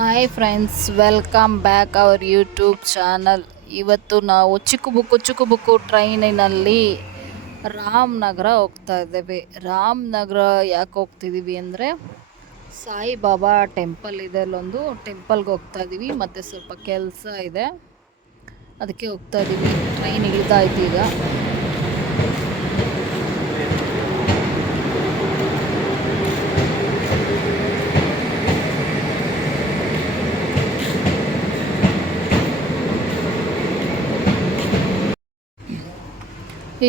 Hi friends, welcome back our YouTube channel. ಇವತ್ತು ನಾವು ಚಿಕ್ಕ ಬುಕ್ಕು ಟ್ರೈನಿನಲ್ಲಿ ರಾಮನಗರ ಹೋಗ್ತಾ ಇದ್ದೇವೆ. ರಾಮನಗರ ಯಾಕೆ ಹೋಗ್ತಿದ್ದೀವಿ ಅಂದರೆ ಸಾಯಿಬಾಬಾ ಟೆಂಪಲ್ ಇದೆ, ಅಲ್ಲೊಂದು ಟೆಂಪಲ್ಗೆ ಹೋಗ್ತಾ ಇದ್ದೀವಿ. ಮತ್ತು ಸ್ವಲ್ಪ ಕೆಲಸ ಇದೆ, ಅದಕ್ಕೆ ಹೋಗ್ತಾ ಇದ್ದೀವಿ. ಟ್ರೈನ್ ಇಳಿದಾಯ್ತು ಈಗ.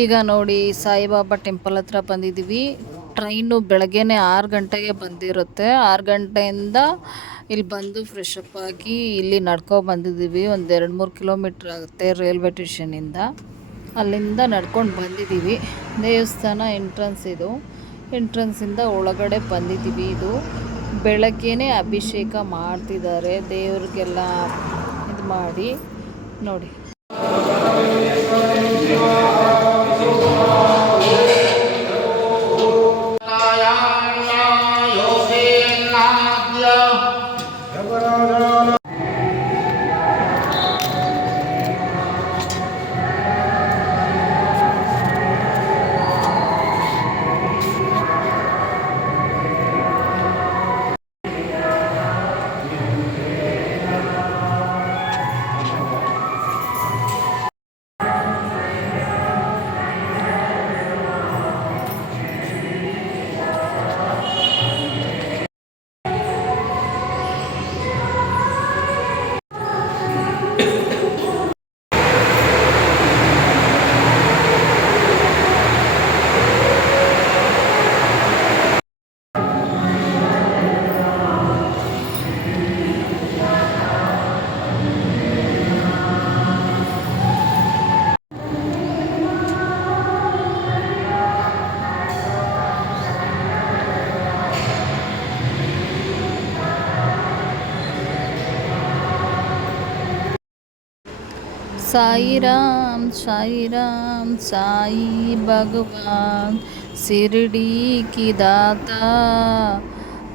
ಈಗ ನೋಡಿ, ಸಾಯಿಬಾಬಾ ಟೆಂಪಲ್ ಹತ್ರ ಬಂದಿದ್ದೀವಿ. ಟ್ರೈನು ಬೆಳಗ್ಗೆನೇ 6 ಗಂಟೆಗೆ ಬಂದಿರುತ್ತೆ. 6 ಗಂಟೆಯಿಂದ ಇಲ್ಲಿ ಬಂದು ಫ್ರೆಶ್ ಅಪ್ ಆಗಿ ಇಲ್ಲಿ ಬಂದಿದ್ದೀವಿ. ಒಂದು 2-3 ಕಿಲೋಮೀಟ್ರ್ ಆಗುತ್ತೆ ರೈಲ್ವೆ ಸ್ಟೇಷನಿಂದ. ಅಲ್ಲಿಂದ ನಡ್ಕೊಂಡು ಬಂದಿದ್ದೀವಿ. ದೇವಸ್ಥಾನ ಇದು. ಎಂಟ್ರೆನ್ಸಿಂದ ಒಳಗಡೆ ಬಂದಿದ್ದೀವಿ. ಇದು ಬೆಳಗ್ಗೆನೇ ಅಭಿಷೇಕ ಮಾಡ್ತಿದ್ದಾರೆ ದೇವ್ರಿಗೆಲ್ಲ ಇದು ಮಾಡಿ ನೋಡಿ. साई राम साई भगवान शिरडी की दाता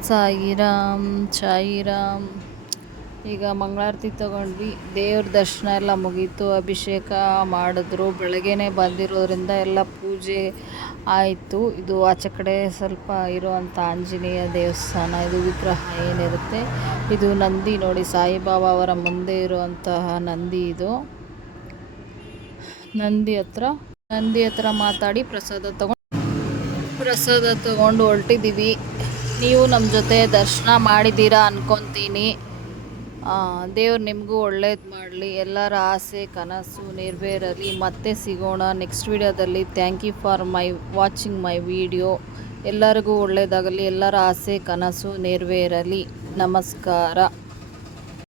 साई राम. ಈಗ ಮಂಗಳಾರತಿ ತಗೊಂಡ್ವಿ. ದೇವ್ರ ದರ್ಶನ ಎಲ್ಲ ಮುಗೀತು, ಅಭಿಷೇಕ ಮಾಡಿದ್ರು. ಬೆಳಗ್ಗೆನೇ ಬಂದಿರೋದ್ರಿಂದ ಎಲ್ಲ ಪೂಜೆ ಆಯಿತು. ಇದು ಆಚೆ ಕಡೆ ಸ್ವಲ್ಪ ಇರುವಂಥ ಆಂಜನೇಯ ದೇವಸ್ಥಾನ. ಇದು ವಿಗ್ರಹ ಏನಿರುತ್ತೆ, ಇದು ನಂದಿ ನೋಡಿ, ಸಾಯಿಬಾಬಾ ಅವರ ಮುಂದೆ ಇರುವಂತಹ ನಂದಿ. ಇದು ನಂದಿ ಹತ್ರ ಮಾತಾಡಿ ಪ್ರಸಾದ ತಗೊಂಡು ಹೊರಟಿದ್ದೀವಿ. ನೀವು ನಮ್ಮ ಜೊತೆ ದರ್ಶನ ಮಾಡಿದ್ದೀರಾ ಅನ್ಕೊತೀನಿ. ದೇವ್ರು ನಿಮಗೂ ಒಳ್ಳೇದು ಮಾಡಲಿ, ಎಲ್ಲರ ಆಸೆ ಕನಸು ನೆರವೇರಲಿ. ಮತ್ತೆ ಸಿಗೋಣ ನೆಕ್ಸ್ಟ್ ವಿಡಿಯೋದಲ್ಲಿ. Thank you for watching my video. ಎಲ್ಲರಿಗೂ ಒಳ್ಳೆಯದಾಗಲಿ, ಎಲ್ಲರ ಆಸೆ ಕನಸು ನೆರವೇರಲಿ. ನಮಸ್ಕಾರ.